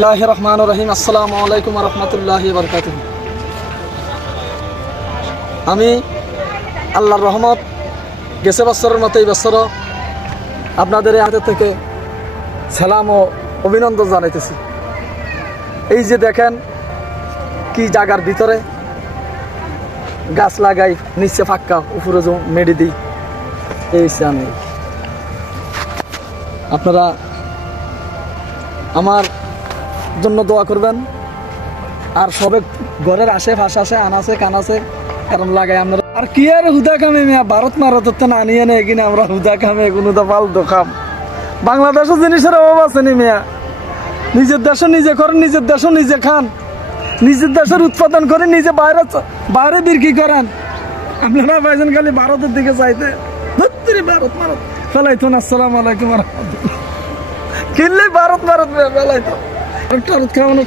বিসমিল্লাহির রহমানির রহিম। আসসালামু আলাইকুম ওয়া রাহমাতুল্লাহি ওয়া বারাকাতুহু। আমি আল্লাহর রহমত গেছে বছরের মতো এই বছরও আপনাদের হাতে থেকে সালাম ও অভিনন্দন জানাইতেছি। এই যে দেখেন কি জায়গার ভিতরে গাছ লাগাই, নিচে ফাঁকা, উপরে যে মেডি দিই, এই আমি আপনারা আমার জন্য দোয়া করবেন। আর সবে ঘরের আশেপাশে আনাছে কানাছে কারণ লাগাই আপনারা। আর কি আর হুদা কামে মিয়া ভারত তো না নিয়ে নেই কিনা আমরা হুদা কামে কোনো তো ফালতু কাম। বাংলাদেশের জিনিসের অভাব আছে নি মিয়া। নিজের দেশও নিজে করেন, নিজের দেশও নিজে খান, নিজের দেশের উৎপাদন করে নিজে বাইরে বিক্রি করেন। আপনারা পাইছেন খালি ভারতের দিকে চাইতে ভারত ফেলাইতো না। আসসালামু আলাইকুম রহমতুল্লাহ। কিনলে ভারত ফেলাইতো কেমন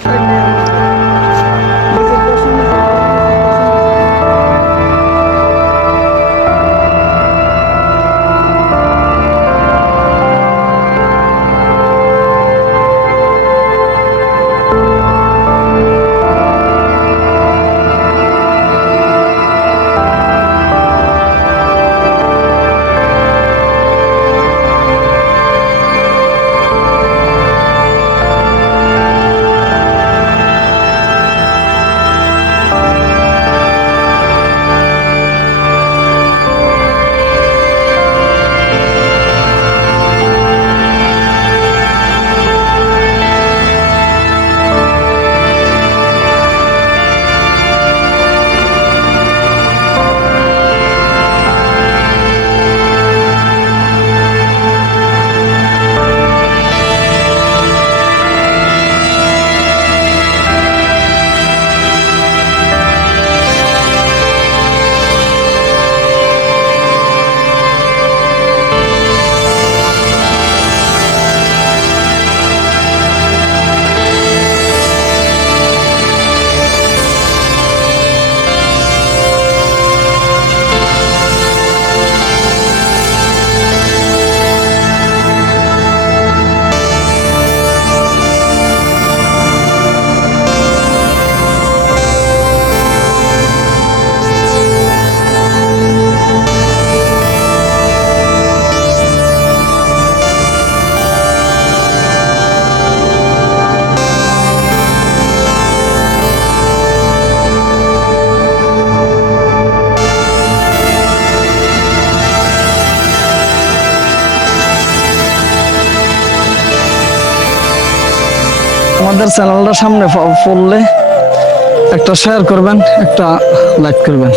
আমাদের চ্যানেলটা সামনে পড়লে একটা শেয়ার করবেন, একটা লাইক করবেন।